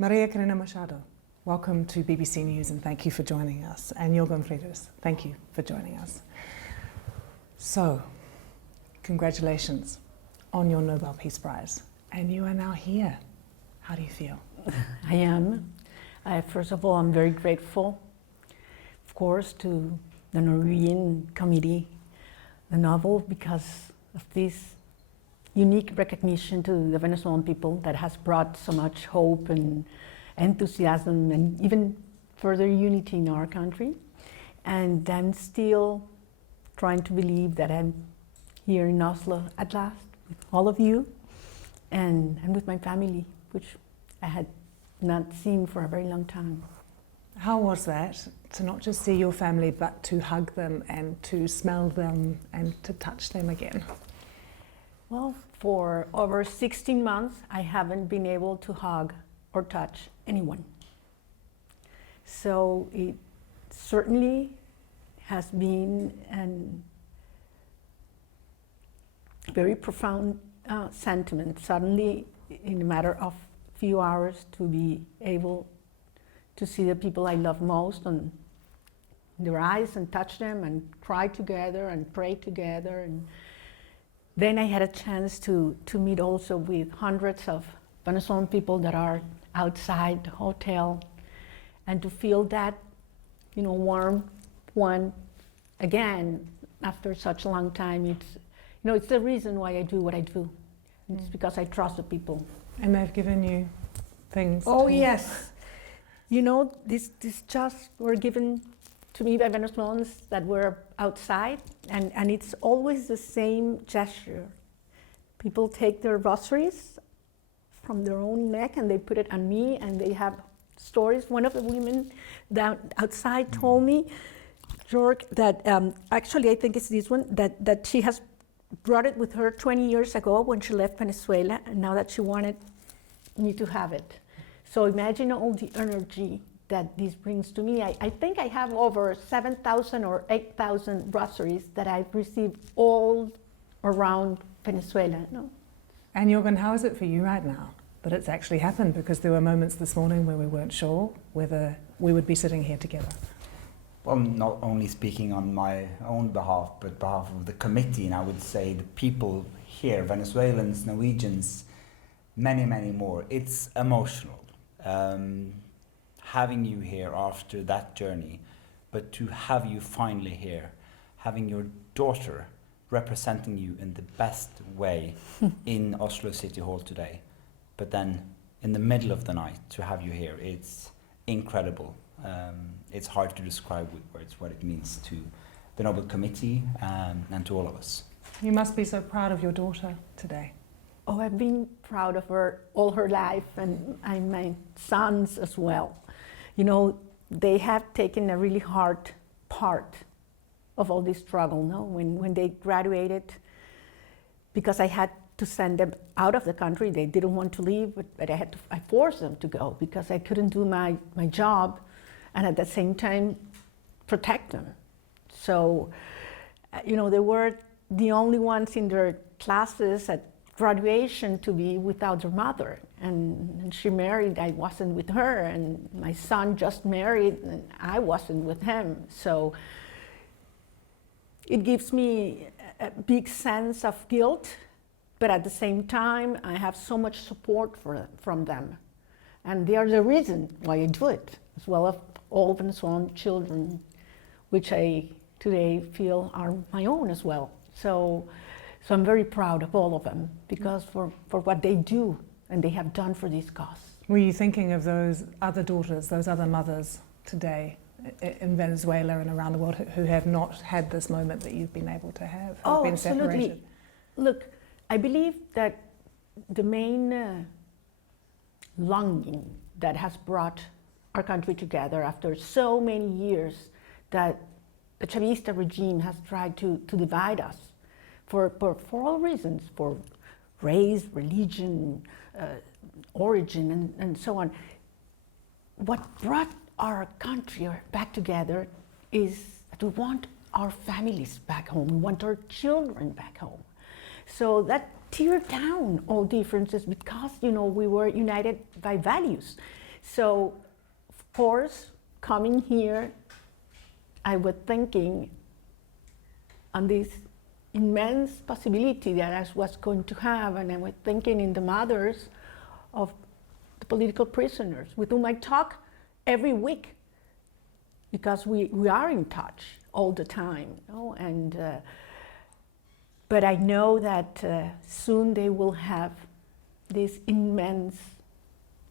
María Corina Machado, welcome to BBC News and thank you for joining us. And Jorgen Friedrichs, thank you for joining us. So, congratulations on your Nobel Peace Prize. And you are now here. How do you feel? I am. First of all, I'm very grateful, of course, to the Norwegian committee, the Nobel, because of this unique recognition to the Venezuelan people that has brought so much hope and enthusiasm and even further unity in our country. And I'm still trying to believe that I'm here in Oslo at last with all of you and with my family, which I had not seen for a very long time. How was that, to not just see your family, but to hug them and to smell them and to touch them again? Well, for over 16 months, I haven't been able to hug or touch anyone. So it certainly has been a very profound sentiment, suddenly in a matter of few hours to be able to see the people I love most on their eyes and touch them and cry together and pray together. And then I had a chance to meet also with hundreds of Venezuelan people that are outside the hotel and to feel that, warm one again after such a long time. It's the reason why I do what I do. It's because I trust the people. And they've given you things? Oh, yes. These just were given to me by Venezuelans that were outside, and it's always the same gesture. People take their rosaries from their own neck and they put it on me, and they have stories. One of the women down outside told me, Jorg, that actually I think it's this one, that she has brought it with her 20 years ago when she left Venezuela, and now that she wanted me to have it. So imagine all the energy that this brings to me. I think I have over 7,000 or 8,000 rosaries that I've received all around Venezuela. No? And Jorgen, how is it for you right now that it's actually happened? Because there were moments this morning where we weren't sure whether we would be sitting here together. Well, not only speaking on my own behalf, but behalf of the committee, and I would say the people here, Venezuelans, Norwegians, many, many more. It's emotional. Having you here after that journey, but to have you finally here, having your daughter representing you in the best way in Oslo City Hall today, but then in the middle of the night to have you here, it's incredible. It's hard to describe with words what it means to the Nobel Committee and to all of us. You must be so proud of your daughter today. Oh, I've been proud of her all her life, and my sons as well. They have taken a really hard part of all this struggle, no? When they graduated, because I had to send them out of the country. They didn't want to leave, but I forced them to go because I couldn't do my job and at the same time protect them. So, they were the only ones in their classes at graduation to be without their mother, and she married. I wasn't with her, and my son just married and I wasn't with him. So it gives me a big sense of guilt, but at the same time I have so much support from them, and they are the reason why I do it, as well as all Venezuelan children, which I today feel are my own as well. So I'm very proud of all of them, because for what they do and they have done for this cause. Were you thinking of those other daughters, those other mothers today in Venezuela and around the world who have not had this moment that you've been able to have, who've been absolutely. separated? Look, I believe that the main longing that has brought our country together after so many years that the Chavista regime has tried to divide us for all reasons, for race, religion, origin, and so on. What brought our country back together is that we want our families back home, we want our children back home. So that tear down all differences because, we were united by values. So, of course, coming here, I was thinking on this immense possibility that I was going to have, and I was thinking in the mothers of the political prisoners with whom I talk every week, because we are in touch all the time, you know? And but I know that soon they will have this immense,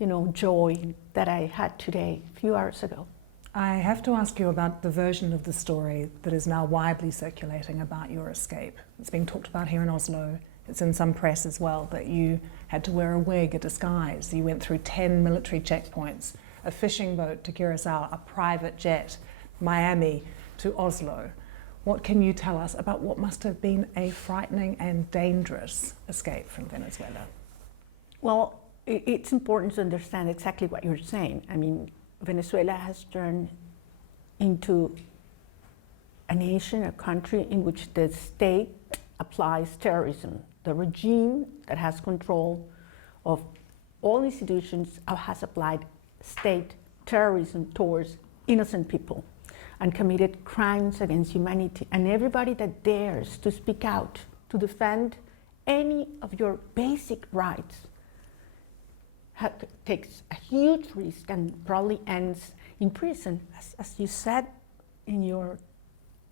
you know, joy that I had today, a few hours ago. I have to ask you about the version of the story that is now widely circulating about your escape. It's being talked about here in Oslo. It's in some press as well, that you had to wear a wig, a disguise. You went through 10 military checkpoints, a fishing boat to Curacao, a private jet, Miami to Oslo. What can you tell us about what must have been a frightening and dangerous escape from Venezuela? Well, it's important to understand exactly what you're saying. I mean, Venezuela has turned into a nation, a country in which the state applies terrorism. The regime that has control of all institutions has applied state terrorism towards innocent people and committed crimes against humanity. And everybody that dares to speak out, to defend any of your basic rights, takes a huge risk and probably ends in prison. As you said in your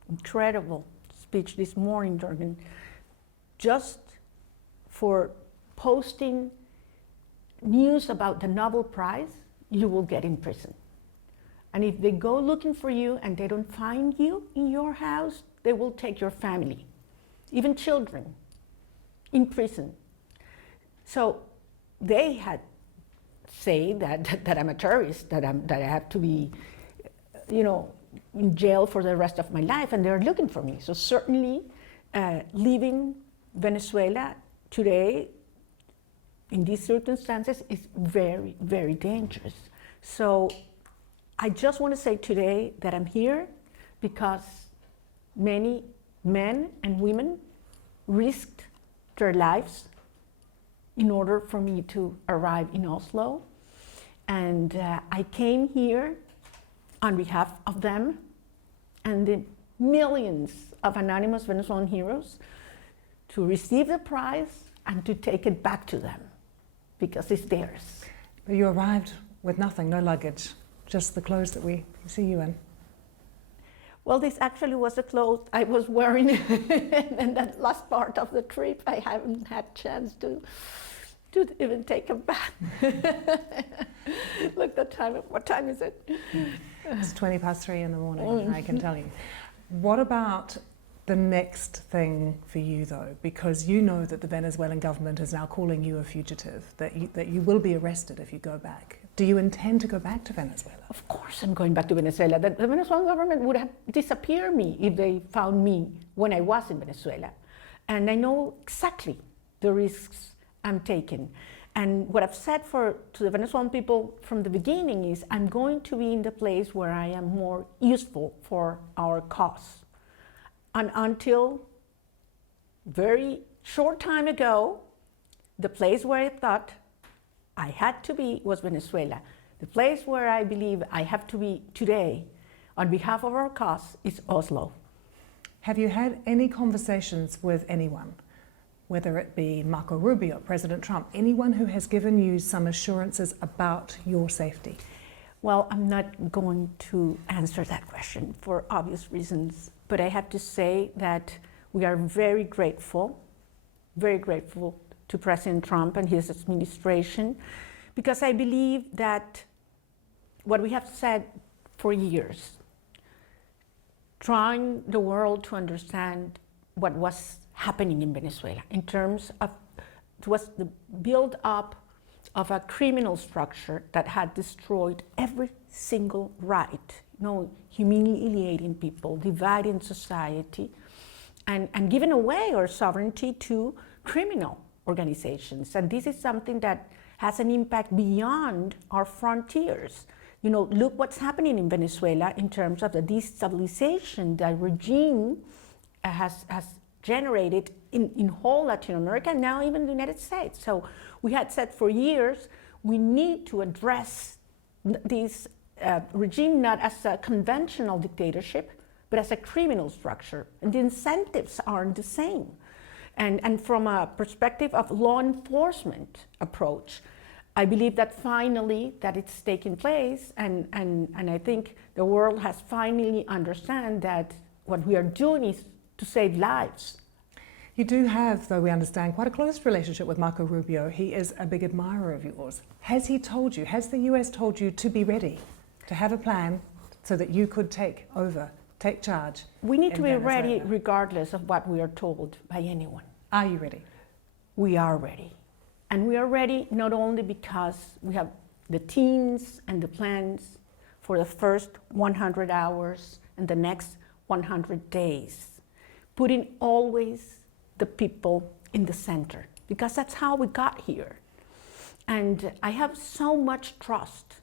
incredible speech this morning, Jürgen, just for posting news about the Nobel Prize, you will get in prison. And if they go looking for you and they don't find you in your house, they will take your family, even children, in prison. So they had say that I'm a terrorist, that I have to be, you know, in jail for the rest of my life, and they're looking for me. So certainly, leaving Venezuela today in these circumstances is very, very dangerous. So I just want to say today that I'm here because many men and women risked their lives in order for me to arrive in Oslo. And I came here on behalf of them and the millions of anonymous Venezuelan heroes to receive the prize and to take it back to them, because it's theirs. But you arrived with nothing, no luggage, just the clothes that we see you in. Well, this actually was the clothes I was wearing in that last part of the trip. I haven't had chance to even take a bath. Look, the time. What time is it? It's 3:20 in the morning, I can tell you. What about the next thing for you, though? Because you know that the Venezuelan government is now calling you a fugitive, that you will be arrested if you go back. Do you intend to go back to Venezuela? Of course I'm going back to Venezuela. The Venezuelan government would have disappeared me if they found me when I was in Venezuela. And I know exactly the risks I'm taking. And what I've said to the Venezuelan people from the beginning is I'm going to be in the place where I am more useful for our cause. And until very short time ago, the place where I thought I had to be was Venezuela. The place where I believe I have to be today on behalf of our cause is Oslo. Have you had any conversations with anyone, whether it be Marco Rubio, President Trump, anyone who has given you some assurances about your safety? Well, I'm not going to answer that question for obvious reasons, but I have to say that we are very grateful to President Trump and his administration, because I believe that what we have said for years, trying the world to understand what was happening in Venezuela in terms of, it was the build-up of a criminal structure that had destroyed every single right, humiliating people, dividing society, and giving away our sovereignty to criminal organizations. And this is something that has an impact beyond our frontiers. Look what's happening in Venezuela in terms of the destabilization that regime has generated in whole Latin America, and now even the United States. So we had said for years, we need to address this regime not as a conventional dictatorship, but as a criminal structure. And the incentives aren't the same. And from a perspective of law enforcement approach, I believe that finally that it's taking place, and I think the world has finally understand that what we are doing is to save lives. You do have, though we understand, quite a close relationship with Marco Rubio. He is a big admirer of yours. Has he told you, has the US told you to be ready, to have a plan so that you could take over, take charge? We need to be Venezuela? ready regardless of what we are told by anyone. Are you ready? We are ready. And we are ready not only because we have the teams and the plans for the first 100 hours and the next 100 days, putting always the people in the center, because that's how we got here. And I have so much trust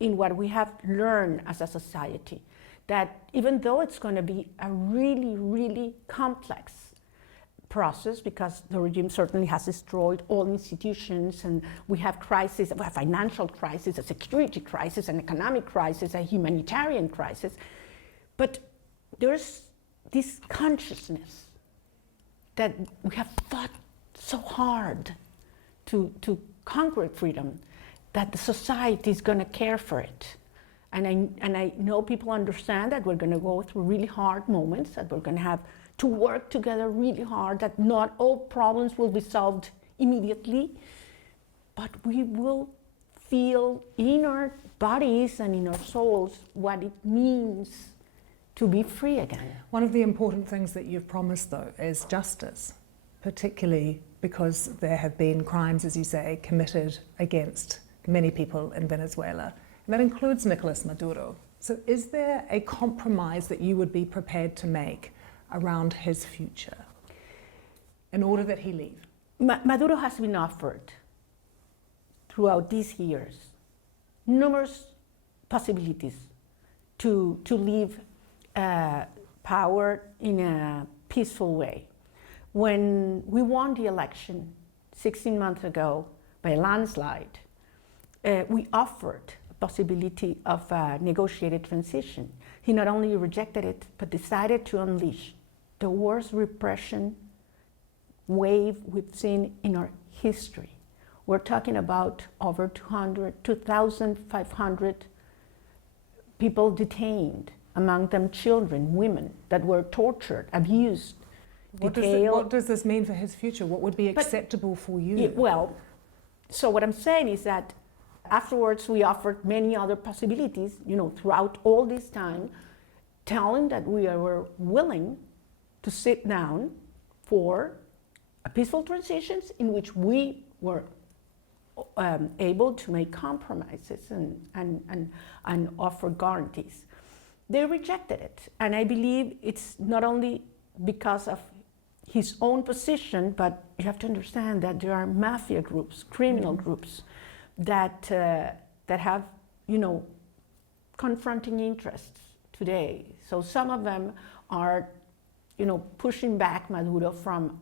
in what we have learned as a society, that even though it's going to be a really, really complex process, because the regime certainly has destroyed all institutions, and we have crises, we have financial crisis, a security crisis, an economic crisis, a humanitarian crisis, but there's this consciousness that we have fought so hard to conquer freedom, that the society is going to care for it. And I know people understand that we're going to go through really hard moments, that we're going to have to work together really hard, that not all problems will be solved immediately, but we will feel in our bodies and in our souls what it means to be free again. One of the important things that you've promised, though, is justice, particularly because there have been crimes, as you say, committed against many people in Venezuela. And that includes Nicolás Maduro. So is there a compromise that you would be prepared to make around his future in order that he leave? Maduro has been offered throughout these years numerous possibilities to leave power in a peaceful way. When we won the election 16 months ago by a landslide, we offered a possibility of a negotiated transition. He not only rejected it, but decided to unleash the worst repression wave we've seen in our history. We're talking about over 2,500 people detained, among them children, women that were tortured, abused, detailed. What does this mean for his future? What would be acceptable for you? Well, so what I'm saying is that afterwards we offered many other possibilities, throughout all this time, telling that we were willing to sit down for a peaceful transitions in which we were able to make compromises and offer guarantees. They rejected it, and I believe it's not only because of his own position, but you have to understand that there are mafia groups, criminal groups that have, confronting interests today. So some of them are, pushing back Maduro from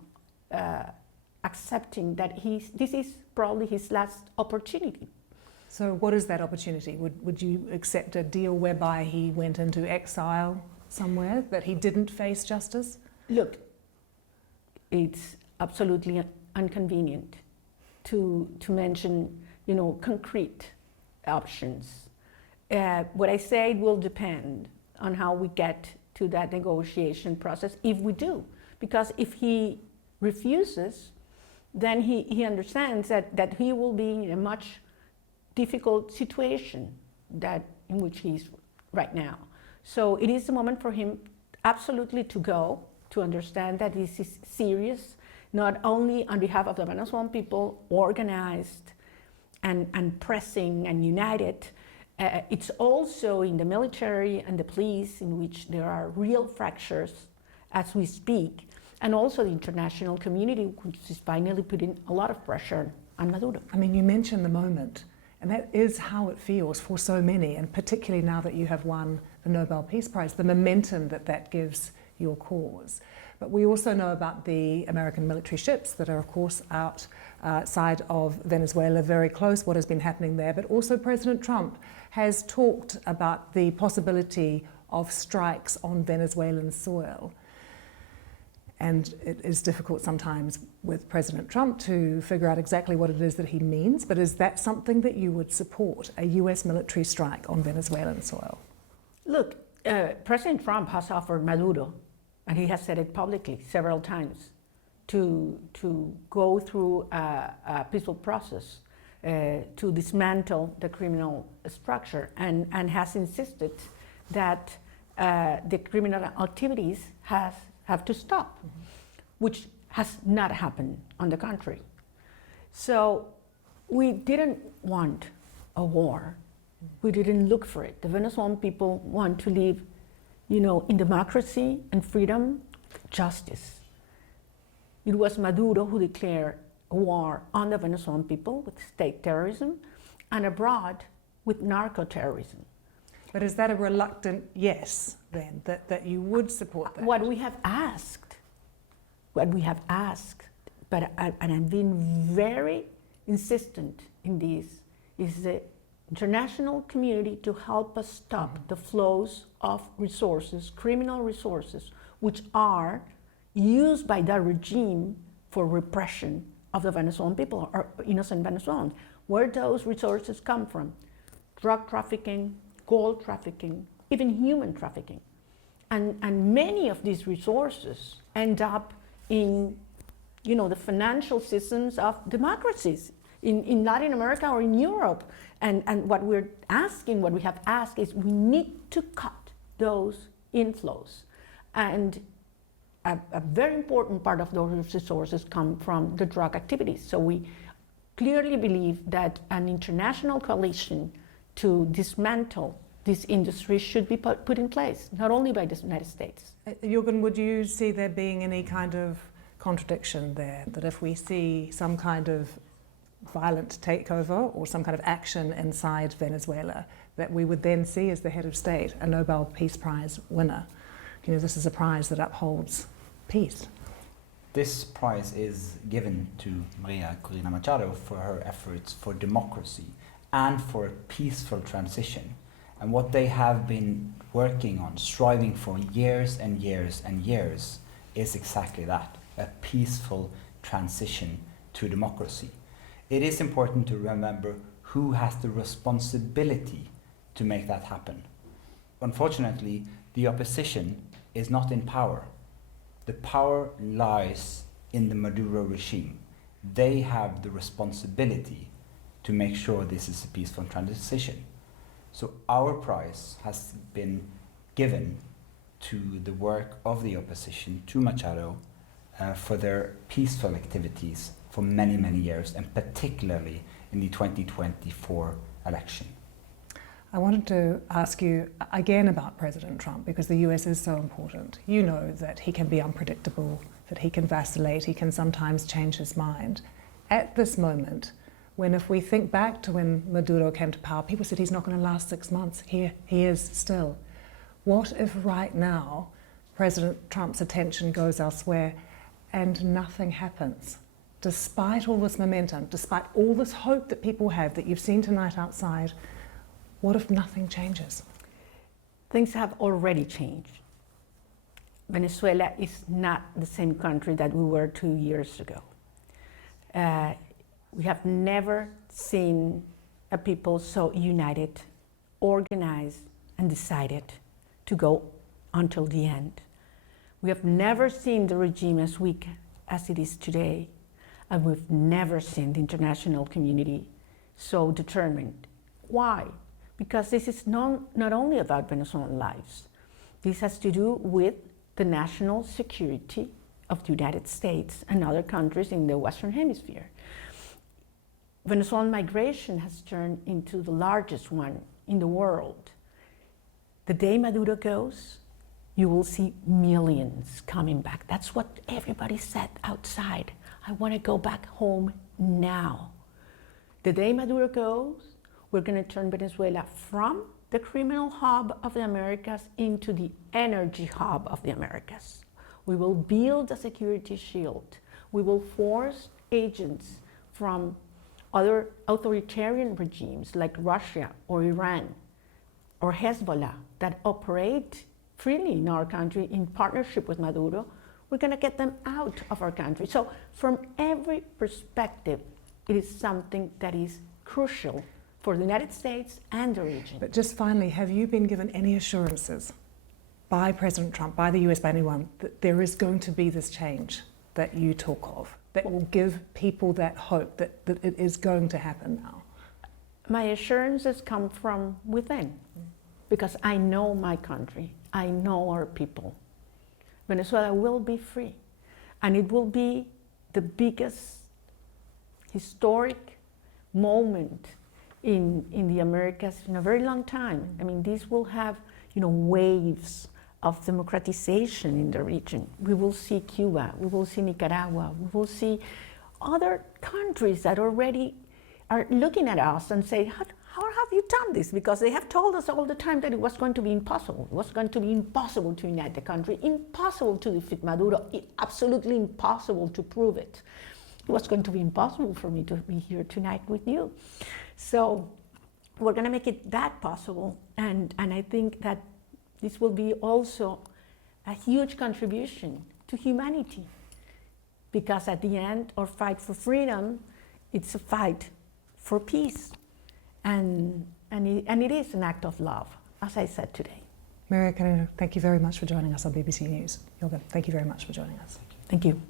accepting that this is probably his last opportunity. So what is that opportunity? Would you accept a deal whereby he went into exile somewhere, that he didn't face justice? Look, it's absolutely inconvenient to mention, concrete options. What I say will depend on how we get to that negotiation process, if we do. Because if he refuses, then he understands that he will be in a much difficult situation in which he's right now. So it is the moment for him absolutely to go, to understand that this is serious, not only on behalf of the Venezuelan people, organized and pressing and united. It's also in the military and the police, in which there are real fractures as we speak, and also the international community, which is finally putting a lot of pressure on Maduro. I mean, you mentioned the moment, and that is how it feels for so many, and particularly now that you have won the Nobel Peace Prize, the momentum that gives your cause. But we also know about the American military ships that are, of course, outside of Venezuela, very close, what has been happening there. But also President Trump has talked about the possibility of strikes on Venezuelan soil. And it is difficult sometimes with President Trump to figure out exactly what it is that he means, but is that something that you would support, a US military strike on Venezuelan soil? Look, President Trump has offered Maduro, and he has said it publicly several times, to go through a peaceful process to dismantle the criminal structure, and has insisted that the criminal activities have to stop, which has not happened, on the contrary. So we didn't want a war. We didn't look for it. The Venezuelan people want to live, in democracy and freedom, justice. It was Maduro who declared a war on the Venezuelan people with state terrorism, and abroad with narco-terrorism. But is that a reluctant yes, then, that you would support that? What we have asked, but and I've been very insistent in this, is the international community to help us stop the flows of resources, criminal resources, which are used by the regime for repression of the Venezuelan people, or innocent Venezuelans. Where those resources come from? Drug trafficking, gold trafficking, even human trafficking. And many of these resources end up in, the financial systems of democracies in Latin America or in Europe. And what we have asked is we need to cut those inflows. And a very important part of those resources come from the drug activities. So we clearly believe that an international coalition to dismantle this industry should be put in place, not only by the United States. Jürgen, would you see there being any kind of contradiction there, that if we see some kind of violent takeover or some kind of action inside Venezuela, that we would then see as the head of state a Nobel Peace Prize winner? This is a prize that upholds peace. This prize is given to María Corina Machado for her efforts for democracy and for a peaceful transition. And what they have been working on, striving for years and years and years, is exactly that, a peaceful transition to democracy. It is important to remember who has the responsibility to make that happen. Unfortunately, the opposition is not in power. The power lies in the Maduro regime. They have the responsibility to make sure this is a peaceful transition. So our prize has been given to the work of the opposition, to Machado, for their peaceful activities for many, many years, and particularly in the 2024 election. I wanted to ask you again about President Trump, because the US is so important. You know that he can be unpredictable, that he can vacillate, he can sometimes change his mind. At this moment, when if we think back to when Maduro came to power, people said he's not going to last 6 months. Here he is still. What if right now President Trump's attention goes elsewhere and nothing happens? Despite all this momentum, despite all this hope that people have that you've seen tonight outside, what if nothing changes? Things have already changed. Venezuela is not the same country that we were 2 years ago. We have never seen a people so united, organized, and decided to go until the end. We have never seen the regime as weak as it is today, and we've never seen the international community so determined. Why? Because this is not only about Venezuelan lives. This has to do with the national security of the United States and other countries in the Western Hemisphere. Venezuelan migration has turned into the largest one in the world. The day Maduro goes, you will see millions coming back. That's what everybody said outside. I want to go back home now. The day Maduro goes, we're going to turn Venezuela from the criminal hub of the Americas into the energy hub of the Americas. We will build a security shield. We will force agents from other authoritarian regimes like Russia or Iran or Hezbollah that operate freely in our country in partnership with Maduro. We're going to get them out of our country. So from every perspective, it is something that is crucial for the United States and the region. But just finally, have you been given any assurances by President Trump, by the US, by anyone, that there is going to be this change that you talk of, that will give people that hope that it is going to happen now? My assurances come from within, because I know my country, I know our people. Venezuela will be free, and it will be the biggest historic moment in the Americas in a very long time. I mean, these will have, waves of democratization in the region. We will see Cuba, we will see Nicaragua, we will see other countries that already are looking at us and say, how have you done this? Because they have told us all the time that it was going to be impossible. It was going to be impossible to unite the country, impossible to defeat Maduro, absolutely impossible to prove it. It was going to be impossible for me to be here tonight with you. So we're going to make it that possible, and I think that this will be also a huge contribution to humanity, because at the end, our fight for freedom, it's a fight for peace, and it is an act of love, as I said today. María Corina, thank you very much for joining us on BBC News. Jorgen, thank you very much for joining us. Thank you.